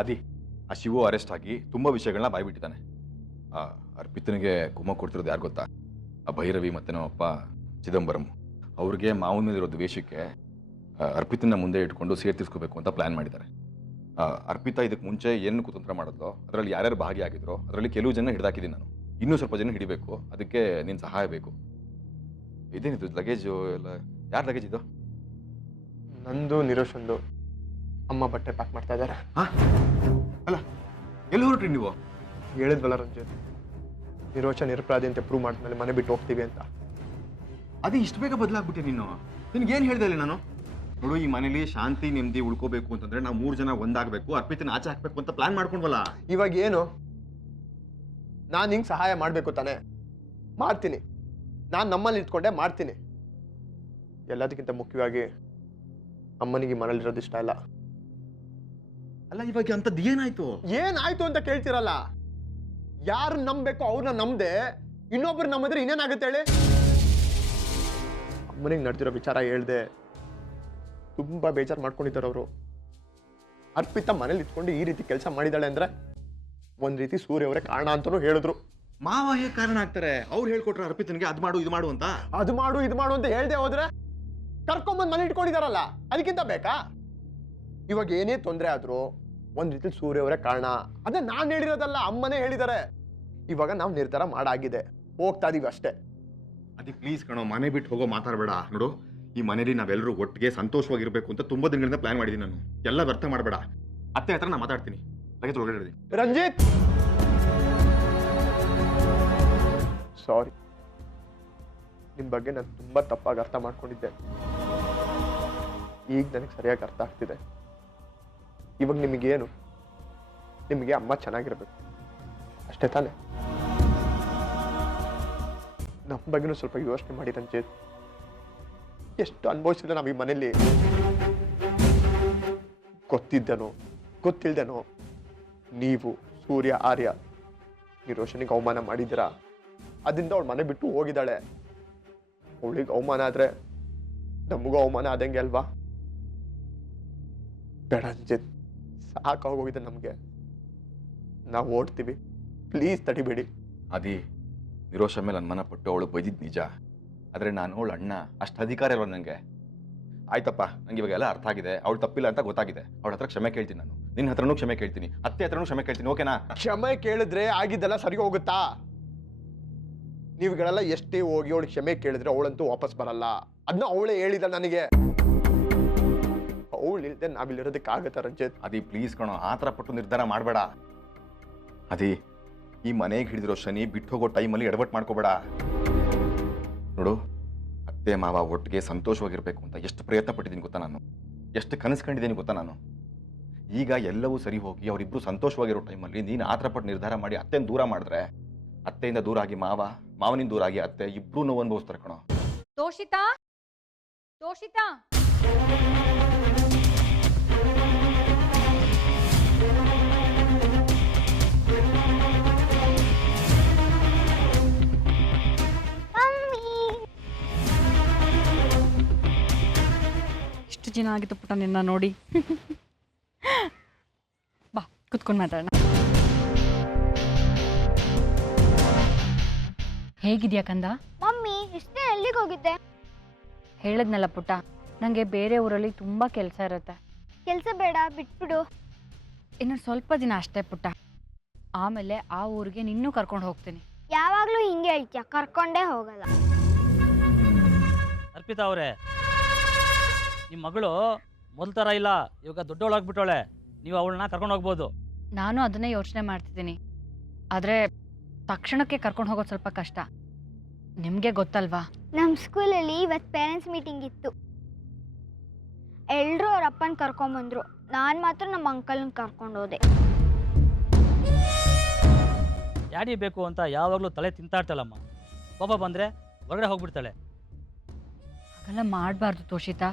ಅದಿ ಆ ಶಿವು ಅರೆಸ್ಟ್ ಆಗಿ ತುಂಬ ವಿಷಯಗಳನ್ನ ಬಾಯ್ಬಿಟ್ಟಿದ್ದಾನೆ. ಅರ್ಪಿತನಿಗೆ ಕುಮ್ಮ ಕೊಡ್ತಿರೋದು ಯಾರು ಗೊತ್ತಾ? ಆ ಭೈರವಿ ಮತ್ತು ನಮ್ಮಪ್ಪ ಚಿದಂಬರಂ ಅವ್ರಿಗೆ ಮಾವನ ಮೇಲಿರೋ ದ್ವೇಷಕ್ಕೆ ಅರ್ಪಿತನ ಮುಂದೆ ಇಟ್ಕೊಂಡು ಸೇರ್ ತೀರ್ಸ್ಕೋಬೇಕು ಅಂತ ಪ್ಲ್ಯಾನ್ ಮಾಡಿದ್ದಾರೆ. ಅರ್ಪಿತಾ ಇದಕ್ಕೆ ಮುಂಚೆ ಏನು ಕುತಂತ್ರ ಮಾಡಿದ್ಲೋ ಅದರಲ್ಲಿ ಯಾರ್ಯಾರು ಭಾಗಿಯಾಗಿದ್ರೋ ಅದರಲ್ಲಿ ಕೆಲವು ಜನ ಹಿಡಿದಾಕಿದ್ದೀನಿ ನಾನು. ಇನ್ನೂ ಸ್ವಲ್ಪ ಜನ ಹಿಡಿಬೇಕು. ಅದಕ್ಕೆ ನಿನ್ನ ಸಹಾಯ ಬೇಕು. ಇದೇನಿದು ಲಗೇಜು ಎಲ್ಲ? ಯಾರು ಲಗೇಜ್ ಇದು? ನಂದು ನಿರೋಷಂದು. ಅಮ್ಮ ಬಟ್ಟೆ ಪ್ಯಾಕ್ ಮಾಡ್ತಾ ಇದ್ದಾರೆ. ಅಲ್ಲ, ಎಲ್ಲಿ ಹೊರಟ್ರಿ ನೀವು? ಹೇಳಿದ್ವಲ್ಲ ರಂಜಿತ್, ನಿರೋಷ ನಿರಪರಾಧಿ ಅಂತ ಪ್ರೂವ್ ಮಾಡಿದ್ಮೇಲೆ ಮನೆ ಬಿಟ್ಟು ಹೋಗ್ತೀವಿ ಅಂತ. ಅದೇ ಇಷ್ಟು ಬೇಗ ಬದಲಾಗ್ಬಿಟ್ಟೆ ನೀನು. ನಿನ್ಗೇನು ಹೇಳ್ದೆ ಅಲ್ಲಿ ನಾನು? ನೋಡು, ಈ ಮನೇಲಿ ಶಾಂತಿ ನೆಮ್ಮದಿ ಉಳ್ಕೋಬೇಕು ಅಂತಂದ್ರೆ ನಾವು 3 ಜನ ಒಂದಾಗಬೇಕು, ಅರ್ಪಿತನ ಆಚೆ ಹಾಕ್ಬೇಕು ಅಂತ ಪ್ಲಾನ್ ಮಾಡ್ಕೊಂಡ್ವಲ್ಲ. ಇವಾಗ ಏನು? ನಾನು ಹಿಂಗೆ ಸಹಾಯ ಮಾಡಬೇಕು ತಾನೆ? ಮಾಡ್ತೀನಿ. ನಾನು ನಮ್ಮಲ್ಲಿ ಇಟ್ಕೊಂಡೆ ಮಾಡ್ತೀನಿ. ಎಲ್ಲದಕ್ಕಿಂತ ಮುಖ್ಯವಾಗಿ ಅಮ್ಮನಿಗೆ ಮನೇಲಿರೋದು ಇಷ್ಟ ಇಲ್ಲ. ಅಲ್ಲ, ಇವಾಗ ಅಂಥದ್ದು ಏನಾಯ್ತು? ಏನಾಯ್ತು ಅಂತ ಕೇಳ್ತಿರಲ್ಲ. ಯಾರು ನಂಬಬೇಕು ಅವ್ರನ್ನ ನಂಬದೆ ಇನ್ನೊಬ್ರು ನಂಬಿದ್ರೆ ಇನ್ನೇನಾಗುತ್ತೆ ಹೇಳಿ? ಅಮ್ಮನಿಗೆ ನಡೆದಿರೋ ವಿಚಾರ ಹೇಳ್ದೆ ತುಂಬಾ ಬೇಜಾರು ಮಾಡ್ಕೊಂಡಿದ್ದಾರೆ ಅವರು. ಅರ್ಪಿತಾ ಮನೇಲಿ ಇಟ್ಕೊಂಡು ಈ ರೀತಿ ಕೆಲಸ ಮಾಡಿದಾಳೆ ಅಂದ್ರೆ ಒಂದ್ ರೀತಿ ಸೂರ್ಯ ಅವರೇ ಕಾರಣ ಅಂತಾನೂ ಹೇಳಿದ್ರು. ಮಾವ ಹೇಗೆ ಕಾರಣ ಆಗ್ತಾರೆ? ಅವ್ರು ಹೇಳ್ಕೊಟ್ರೆ ಅರ್ಪಿತನಿಗೆ ಅದು ಮಾಡು ಇದು ಮಾಡು ಅಂತ. ಅದು ಮಾಡು ಇದು ಮಾಡು ಅಂತ ಹೇಳ್ದೆ ಹೋದ್ರೆ ಕರ್ಕೊಂಬಂದ್ ಮನೆ ಇಟ್ಕೊಂಡಿದಾರಲ್ಲ, ಅದಕ್ಕಿಂತ ಬೇಕಾ? ಇವಾಗ ಏನೇ ತೊಂದರೆ ಆದ್ರೂ ಒಂದ್ ರೀತಿ ಸೂರ್ಯ ಅವರೇ ಕಾರಣ. ಅದೇ ನಾನ್ ಹೇಳಿರೋದಲ್ಲ, ಅಮ್ಮನೇ ಹೇಳಿದ್ದಾರೆ. ಇವಾಗ ನಾವು ನಿರ್ಧಾರ ಮಾಡಾಗಿದೆ, ಹೋಗ್ತಾ ಇದೀವಿ ಅಷ್ಟೇ. ಅದಕ್ಕೆ ಪ್ಲೀಸ್ ಕಣೋ, ಮನೆ ಬಿಟ್ಟು ಹೋಗೋ ಮಾತಾಡಬೇಡ. ನೋಡು, ಈ ಮನೇಲಿ ನಾವೆಲ್ಲರೂ ಒಟ್ಟಿಗೆ ಸಂತೋಷವಾಗಿರ್ಬೇಕು ಅಂತ ತುಂಬಾ ದಿನಗಳಿಂದ ಪ್ಲಾನ್ ಮಾಡಿದ್ದೀನಿ ನಾನು. ಎಲ್ಲ ವ್ಯರ್ಥ ಮಾಡಬೇಡ. ಅತ್ತೆ ಹತ್ರ ನಾನು ಮಾತಾಡ್ತೀನಿ. ಲಗೇಜ್ ಒಳಗಡೆ. ರಂಜಿತ್, ಸಾರಿ, ನಿಮ್ ಬಗ್ಗೆ ನಾನು ತುಂಬಾ ತಪ್ಪಾಗಿ ಅರ್ಥ ಮಾಡ್ಕೊಂಡಿದ್ದೆ. ಈಗ ನನಗೆ ಸರಿಯಾಗಿ ಅರ್ಥ ಆಗ್ತಿದೆ. ಇವಾಗ ನಿಮಗೇನು? ನಿಮಗೆ ಅಮ್ಮ ಚೆನ್ನಾಗಿರ್ಬೇಕು ಅಷ್ಟೇ ತಾನೆ? ನಮ್ಮ ಬಗ್ಗೆನೂ ಸ್ವಲ್ಪ ಯೋಚನೆ ಮಾಡಿ ರಂಜಿತ್. ಎಷ್ಟು ಅನುಭವಿಸಿದ್ರೆ ನಾವು ಈ ಮನೇಲಿ. ಗೊತ್ತಿದ್ದೇನೋ ಗೊತ್ತಿಲ್ದೇನೋ ನೀವು ಸೂರ್ಯ ಆರ್ಯ ಈ ರೋಷನಿಗೆ ಅವಮಾನ ಮಾಡಿದ್ದೀರಾ. ಅದರಿಂದ ಅವಳು ಮನೆ ಬಿಟ್ಟು ಹೋಗಿದ್ದಾಳೆ. ಅವಳಿಗೆ ಅವಮಾನ ಆದ್ರೆ ನಮಗೂ ಅವಮಾನ ಆದಂಗೆ ಅಲ್ವಾ? ಬೇಡ ರಂಜಿತ್, ಸಾಕಾಗೋಗಿದೆ ನಮಗೆ. ನಾವು ಓಡ್ತೀವಿ, ಪ್ಲೀಸ್ ತಡಿಬೇಡಿ. ಅದಿ ನಿರೋಷ ಮೇಲೆ ಅನುಮಾನ ಪಟ್ಟು ಅವಳು ಬೈದಿದ್ದು ನಿಜ. ಆದರೆ ನಾನು ಅವಳು ಅಣ್ಣ, ಅಷ್ಟು ಅಧಿಕಾರ ಇಲ್ವ ನನಗೆ? ಆಯ್ತಪ್ಪ, ನಂಗೆ ಇವಾಗೆಲ್ಲ ಅರ್ಥ ಆಗಿದೆ. ಅವಳು ತಪ್ಪಿಲ್ಲ ಅಂತ ಗೊತ್ತಾಗಿದೆ. ಅವಳ ಹತ್ರ ಕ್ಷಮೆ ಕೇಳ್ತೀನಿ ನಾನು. ನಿನ್ನ ಹತ್ರನೂ ಕ್ಷಮೆ ಕೇಳ್ತೀನಿ, ಅತ್ತೆ ಹತ್ರನೂ ಕ್ಷಮೆ ಕೇಳ್ತೀನಿ. ಓಕೆನಾ? ಕ್ಷಮೆ ಕೇಳಿದ್ರೆ ಆಗಿದ್ದೆಲ್ಲ ಸರಿ ಹೋಗುತ್ತಾ? ನೀವುಗಳೆಲ್ಲ ಎಷ್ಟೇ ಹೋಗಿ ಅವಳು ಕ್ಷಮೆ ಕೇಳಿದ್ರೆ ಅವಳಂತೂ ವಾಪಸ್ ಬರಲ್ಲ. ಅದನ್ನ ಅವಳೇ ಹೇಳಿದ ನನಗೆ. ಅವಳು ಇಲ್ದೆ ನಾವಿಲ್ಲಿರೋದಕ್ಕಾಗತ್ತ ರಂಜಿತ್? ಅದಿ ಪ್ಲೀಸ್ ಕಣೋ, ಆ ಥರ ಪಟ್ಟು ನಿರ್ಧಾರ ಮಾಡಬೇಡ. ಅದಿ, ಈ ಮನೆಗೆ ಹಿಡಿದಿರೋ ಶನಿ ಬಿಟ್ಟು ಹೋಗೋ ಟೈಮಲ್ಲಿ ಎಡವಟ್ಟು ಮಾಡ್ಕೋಬೇಡ. ನೋಡು, ಅತ್ತೆ ಮಾವ ಒಟ್ಟಿಗೆ ಸಂತೋಷವಾಗಿರ್ಬೇಕು ಅಂತ ಎಷ್ಟು ಪ್ರಯತ್ನ ಪಟ್ಟಿದ್ದೀನಿ ಗೊತ್ತಾ ನಾನು? ಎಷ್ಟು ಕನಸ್ಕೊಂಡಿದ್ದೀನಿ ಗೊತ್ತಾ ನಾನು? ಈಗ ಎಲ್ಲವೂ ಸರಿ ಹೋಗಿ ಅವರಿಬ್ರು ಸಂತೋಷವಾಗಿರೋ ಟೈಮಲ್ಲಿ ನೀನು ಆ ಥರ ಪಟ್ಟು ನಿರ್ಧಾರ ಮಾಡಿ ಅತ್ತೆನ ದೂರ ಮಾಡಿದ್ರೆ, ಅತ್ತೆಯಿಂದ ದೂರ ಆಗಿ ಮಾವ, ಮಾವನಿಂದ ದೂರ ಆಗಿ ಅತ್ತೆ, ಇಬ್ರು ನೋವು ಅನುಭವಿಸ್ತಾರೆ ಕಣೋ. ತೋಷಿತಾ, ತೋಷಿತಾ, ಎಷ್ಟು ದಿನ ಆಗಿತ್ತು ಪುಟ್ಟ ನಿನ್ನ ನೋಡಿ. ಬಾ ಕುತ್ಕೊಂಡು ಮಾತಾಡೋಣ. ಹೇಗಿದ್ಯಾ ಕಂದ? ಮಮ್ಮಿ, ಇಷ್ಟೇ ಎಲ್ಲಿಗೆ ಹೋಗಿದ್ದೆ? ಹೇಳದ್ನಲ್ಲ ಪುಟ್ಟ, ನನಗೆ ಬೇರೆ ಊರಲ್ಲಿ ತುಂಬ ಕೆಲಸ ಇರುತ್ತೆ. ಕೆಲಸ ಬೇಡ, ಬಿಟ್ಬಿಡು. ಇನ್ನು ಸ್ವಲ್ಪ ದಿನ ಅಷ್ಟೇ ಪುಟ್ಟ. ಆಮೇಲೆ ಆ ಊರಿಗೆ ನಿನ್ನೂ ಕರ್ಕೊಂಡು ಹೋಗ್ತೀನಿ. ಯಾವಾಗಲೂ ಹಿಂಗೆ ಹೇಳ್ತೀಯ, ಕರ್ಕೊಂಡೇ ಹೋಗಲ್ಲ. ಅರ್ಪಿತಾ ಅವರೇ, ನಿಮ್ಮ ಮಗಳು ಮೊದಲ ಥರ ಇಲ್ಲ, ಇವಾಗ ದೊಡ್ಡವಳಾಗ್ಬಿಟ್ಟವಳೆ. ನೀವು ಅವಳನ್ನ ಕರ್ಕೊಂಡು ಹೋಗ್ಬೋದು. ನಾನು ಅದನ್ನೇ ಯೋಚನೆ ಮಾಡ್ತಿದ್ದೀನಿ. ಆದರೆ ತಕ್ಷಣಕ್ಕೆ ಕರ್ಕೊಂಡು ಹೋಗೋದು ಸ್ವಲ್ಪ ಕಷ್ಟ. ನಿಮಗೆ ಗೊತ್ತಲ್ವಾ? ನಮ್ಮ ಸ್ಕೂಲಲ್ಲಿ ಇವತ್ತು ಪೇರೆಂಟ್ಸ್ ಮೀಟಿಂಗ್ ಇತ್ತು. ಎಲ್ಲರೂ ಅವ್ರ ಅಪ್ಪನ ಕರ್ಕೊಂಬಂದ್ರು. ನಾನು ಮಾತ್ರ ನಮ್ಮ ಅಂಕಲ್ನ ಕರ್ಕೊಂಡು ಹೋದೆ. ಯಾಡಿ ಬೇಕು ಅಂತ ಯಾವಾಗಲೂ ತಲೆ ತಿಂತಾಡ್ತಾಳಮ್ಮ. ಪಾಪ ಬಂದರೆ ಹೊರಗಡೆ ಹೋಗ್ಬಿಡ್ತಾಳೆ. ಹಾಗೆಲ್ಲ ಮಾಡಬಾರ್ದು ತೋಷಿತಾ.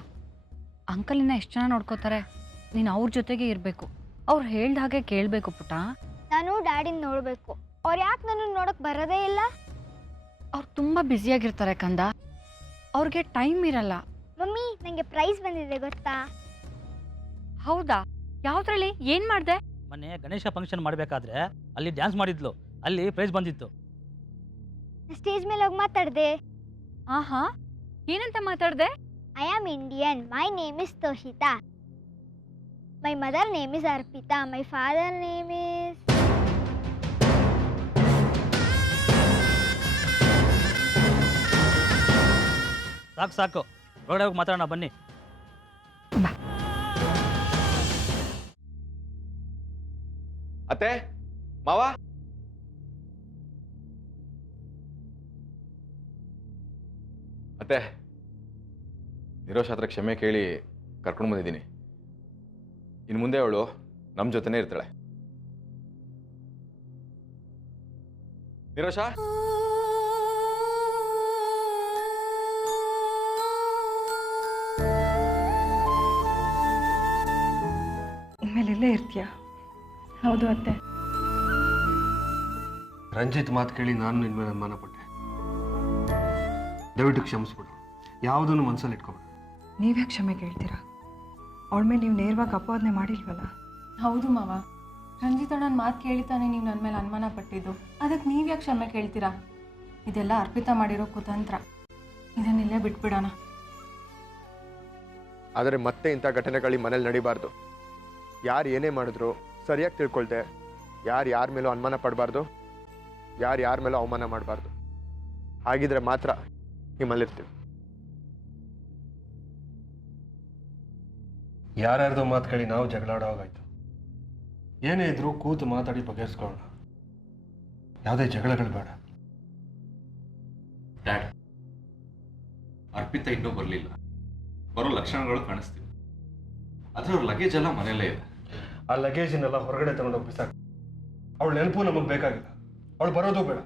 ಅಂಕಲಿನ ಎಷ್ಟು ಜನ ನೋಡ್ಕೋತಾರೆ. ನೀನು ಅವ್ರ ಜೊತೆಗೆ ಇರಬೇಕು. ಅವ್ರು ಹೇಳ್ದ ಹಾಗೆ ಕೇಳಬೇಕು ಪುಟ್ಟ. ನಾನು ಡ್ಯಾಡಿನ ನೋಡಬೇಕು. ಅವ್ರು ಯಾಕೆ ನನ್ನ ನೋಡೋಕೆ ಬರೋದೇ ಇಲ್ಲ? ಅವ್ರು ತುಂಬ ಬ್ಯುಸಿಯಾಗಿರ್ತಾರೆ ಕಂದ. ಅವ್ರಿಗೆ ಟೈಮ್ ಇರಲ್ಲ. ಮಮ್ಮಿ, ನನಗೆ ಪ್ರೈಸ್ ಬಂದಿದೆ ಗೊತ್ತಾ? ಹೌದಾ? ಯಾವುದ್ರಲ್ಲಿ? ಏನು ಮಾಡಿದೆ? ಮೊನ್ನೆ ಗಣೇಶ ಫಂಕ್ಷನ್ ಮಾಡಬೇಕಾದ್ರೆ ಅಲ್ಲಿ ಡ್ಯಾನ್ಸ್ ಮಾಡಿದ್ಲು, ಅಲ್ಲಿ ಪ್ರೈಸ್ ಬಂದಿತ್ತು. ಸ್ಟೇಜ್ ಮೇಲೆ ಹೋಗಿ ಮಾತಾಡ್ದೆ. ಆಹಾ, ಏನಂತ ಮಾತಾಡ್ದೆ? I am Indian. My name is Toshita. My mother name is Arpita. My father name is... ಸಾಕು ಸಾಕು, ಹೊರಗಡೆ ಹೋಗಿ ಮಾತಾಡೋಣ ಬನ್ನಿ. ಅತ್ತೆ, ಮಾವ, ಅತ್ತೆ, ನಿರೋಶ್ ಹತ್ರ ಕ್ಷಮೆ ಕೇಳಿ ಕರ್ಕೊಂಡು ಬಂದಿದ್ದೀನಿ. ಇನ್ನು ಮುಂದೆ ಅವಳು ನಮ್ಮ ಜೊತೆನೇ ಇರ್ತಾಳೆ. ನಿರೋಶ, ಇನ್ಮೇಲೆ ಇಲ್ಲೇ ಇರ್ತೀಯ? ಹೌದು ಅತ್ತೆ. ರಂಜಿತ್ ಮಾತು ಕೇಳಿ ನಾನು ನಿನ್ನ ಮೇಲೆ ಅನುಮಾನ ಪಟ್ಟೆ. ದಯವಿಟ್ಟು ಕ್ಷಮಿಸ್ಬಿಡು, ಯಾವುದನ್ನು ಮನಸ್ಸಲ್ಲಿ ಇಟ್ಕೊಬೇಡ. ನೀವೇ ಕ್ಷಮೆ ಕೇಳ್ತೀರಾ? ಅವಳ ಮೇಲೆ ನೀವು ನೇರವಾಗಿ ಅಪವಾದನೆ ಮಾಡಿಲ್ವಲ್ಲ? ಹೌದು ಮಾವ, ರಂಜಿತ್ ಅಣ್ಣನ ಮಾತು ಕೇಳಿತಾನೆ ನೀವು ನನ್ನ ಮೇಲೆ ಅನುಮಾನ ಪಟ್ಟಿದ್ದು. ಅದಕ್ಕೆ ನೀವ್ಯಾಕೆ ಕ್ಷಮೆ ಕೇಳ್ತೀರಾ? ಇದೆಲ್ಲ ಅರ್ಪಿತಾ ಮಾಡಿರೋ ಕುತಂತ್ರ. ಇದನ್ನೆಲ್ಲೇ ಬಿಟ್ಬಿಡೋಣ. ಆದರೆ ಮತ್ತೆ ಇಂಥ ಘಟನೆಗಳು ಮನೇಲಿ ನಡಿಬಾರ್ದು. ಯಾರು ಏನೇ ಮಾಡಿದ್ರು ಸರಿಯಾಗಿ ತಿಳ್ಕೊಳ್ತೆ. ಯಾರು ಯಾರ ಮೇಲೂ ಅನುಮಾನ ಪಡಬಾರ್ದು, ಯಾರು ಯಾರ ಮೇಲೂ ಅವಮಾನ ಮಾಡಬಾರ್ದು. ಹಾಗಿದ್ರೆ ಮಾತ್ರ ನಿಮ್ಮಲ್ಲಿರ್ತೀವಿ. ಯಾರ್ಯಾರ್ದೋ ಮಾತು ಕೇಳಿ ನಾವು ಜಗಳಾಡೋಗಾಯ್ತು. ಏನೇ ಇದ್ರೂ ಕೂತು ಮಾತಾಡಿ ಬಗೆಹರಿಸ್ಕೊಳ್ಳೋಣ. ಯಾವುದೇ ಜಗಳಗಳು ಬೇಡ. ಡ್ಯಾಡ್, ಅರ್ಪಿತಾ ಇನ್ನೂ ಬರಲಿಲ್ಲ. ಬರೋ ಲಕ್ಷಣಗಳು ಕಾಣಿಸ್ತಿವೆ. ಆದರೆ ಅವ್ರ ಲಗೇಜ್ ಎಲ್ಲ ಮನೆಯಲ್ಲೇ ಇದೆ. ಆ ಲಗೇಜನ್ನೆಲ್ಲ ಹೊರಗಡೆ ತಗೊಂಡೋಗಿ ಬಿಸಾಕ. ಅವಳ ನೆನಪು ನಮಗೆ ಬೇಕಾಗಿಲ್ಲ. ಅವಳು ಬರೋದು ಬೇಡ.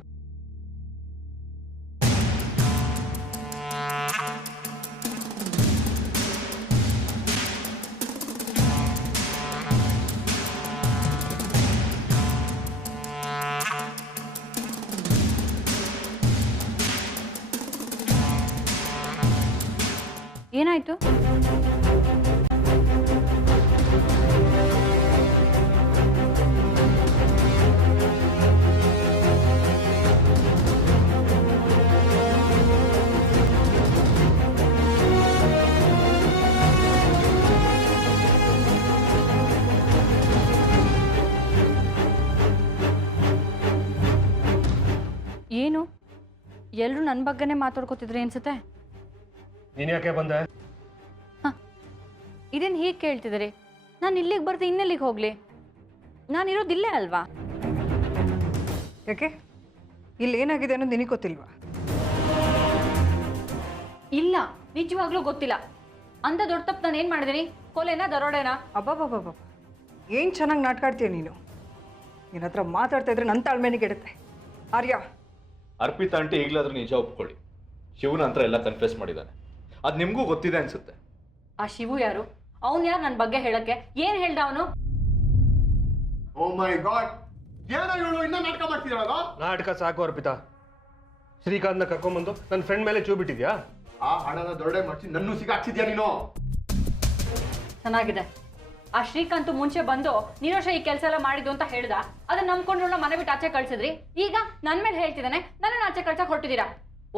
ಏನಾಯ್ತು? ಏನು ಎಲ್ಲರೂ ನನ್ನ ಬಗ್ಗೆನೇ ಮಾತಾಡ್ಕೋತಿದ್ರೆ ಅನ್ಸುತ್ತೆ. ನೀನು ಯಾಕೆ ಬಂದೆ? ಇದೇನು ಹೀಗೆ ಕೇಳ್ತಿದ್ದೀರಿ? ನಾನು ಇಲ್ಲಿಗೆ ಬರ್ದು ಇನ್ನೆಲ್ಲಿಗೆ ಹೋಗಲಿ? ನಾನಿರೋದು ಇಲ್ಲೇ ಅಲ್ವಾ? ಯಾಕೆ? ಇಲ್ಲಿ ಏನಾಗಿದೆ ಅನ್ನೋದು ನಿನಗೆ ಗೊತ್ತಿಲ್ವಾ? ಇಲ್ಲ, ನಿಜವಾಗ್ಲೂ ಗೊತ್ತಿಲ್ಲ. ಅಂತ ದೊಡ್ಡ ತಪ್ಪು ನಾನು ಏನು ಮಾಡಿದ್ದೀನಿ? ಕೊಲೆನಾ, ದರೋಡೆನಾ? ಅಬ್ಬಬ್ಬಬ್ಬ, ಏನು ಚೆನ್ನಾಗಿ ನಾಟಕ ಆಡ್ತೀಯ ನೀನು. ನಿನ್ನ ಹತ್ರ ಮಾತಾಡ್ತಾ ಇದ್ರೆ ನನ್ನ ತಾಳ್ಮೆನಿಗೆ ಇಡುತ್ತೆ. ಆರ್ಯ, ಅರ್ಪಿತಾ ಆಂಟಿ ಈಗಲಾದ್ರೂ ನಿಜ ಒಪ್ಕೊಳ್ಳಿ. ಶಿವನ ಹತ್ರ ಎಲ್ಲ ಕನ್ಫ್ಯೂಸ್ ಮಾಡಿದ್ದಾನೆ. ಅದು ನಿಮಗೂ ಗೊತ್ತಿದೆ ಅನ್ಸುತ್ತೆ. ಆ ಶಿವು ಯಾರು? ಅವನು ಯಾರು ನನ್ನ ಬಗ್ಗೆ ಹೇಳಕ್ಕೆ? ಏನು ಹೇಳ್ದ ಅವನು? ಓ ಮೈ ಗಾಡ್, ಏನೋ ಇವಳು ಇನ್ನೂ ನಾಟಕ ಮಾಡ್ತಿದ್ದಾಳಲ್ಲ. ನಾಟಕ ಸಾಕು ಅರ್ಪಿತಾ. ಶ್ರೀಕಾಂತ್ನ ಕರ್ಕೊಂಬಂದು ನನ್ನ ಫ್ರೆಂಡ್ ಮೇಲೆ ಚೂ ಬಿಟ್ಟಿದ್ಯಾ? ಆ ಹಣನ ದೊಡ್ಡೆ ಮಾಡಿಸಿ ನನ್ನೂ ಸಿಗಾಕ್ಸಿದ್ಯಾ ನೀನು? ಚೆನ್ನಾಗಿದೆ. ಆ ಶ್ರೀಕಾಂತ್ ಮುಂಚೆ ಬಂದು ನಿರೋಷ ಈ ಕೆಲಸ ಎಲ್ಲ ಮಾಡಿದ್ದು ಅಂತ ಹೇಳ್ದ. ಅದನ್ನ ನಂಬ್ಕೊಂಡು ಮನೆ ಬಿಟ್ಟು ಆಚೆ ಕಳ್ಸಿದ್ರಿ. ಈಗ ನನ್ನ ಮೇಲೆ ಹೇಳ್ತಿದ್ದಾನೆ, ನನ್ನನ್ನು ಆಚೆ ಕಳ್ಸಕ್ ಹೊರಟಿದ್ದೀರಾ.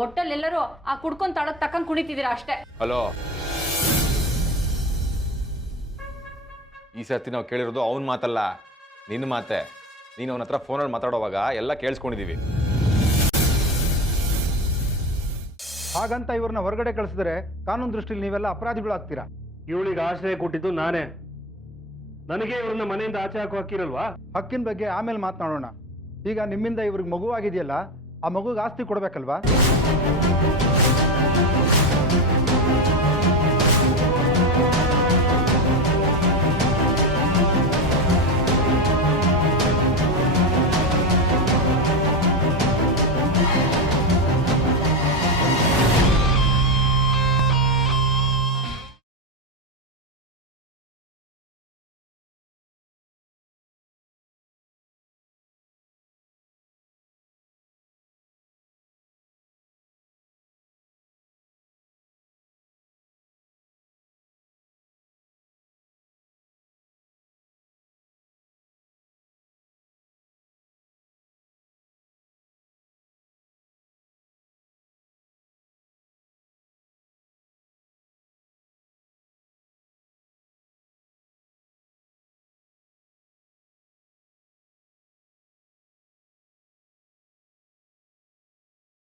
ಒಟ್ಟಲ್ಲಿ ಎಲ್ಲರೂ ಆ ಕುಡ್ಕೊಂಡ್ ತಾಳಕ್ ತಕ್ಕಂಗ್ ಕುಣಿತಿದ್ದೀರಾ ಅಷ್ಟೇ. ಹಲೋ, ಈ ಸರ್ತಿ ನಾವು ಕೇಳಿರೋದು ಅವನ ಮಾತಲ್ಲ, ನಿನ್ನ ಮಾತೆ. ನೀನು ಅವನ ಹತ್ರ ಫೋನಲ್ಲಿ ಮಾತಾಡೋವಾಗ ಎಲ್ಲ ಕೇಳಿಸ್ಕೊಂಡಿದ್ದೀವಿ. ಹಾಗಂತ ಇವ್ರನ್ನ ಹೊರಗಡೆ ಕಳಿಸಿದ್ರೆ ಕಾನೂನು ದೃಷ್ಟಿಯಲ್ಲಿ ನೀವೆಲ್ಲ ಅಪರಾಧಿಗಳು ಆಗ್ತೀರಾ. ಇವಳಿಗೆ ಆಶ್ರಯ ಕೊಟ್ಟಿದ್ದು ನಾನೇ. ನನಗೆ ಇವ್ರನ್ನ ಮನೆಯಿಂದ ಆಚೆ ಹಾಕೋ ಹಕ್ಕಿರಲ್ವಾ? ಹಕ್ಕಿನ ಬಗ್ಗೆ ಆಮೇಲೆ ಮಾತನಾಡೋಣ. ಈಗ ನಿಮ್ಮಿಂದ ಇವ್ರಿಗೆ ಮಗು ಆಗಿದೆಯಲ್ಲ, ಆ ಮಗುಗೆ ಆಸ್ತಿ ಕೊಡ್ಬೇಕಲ್ವಾ?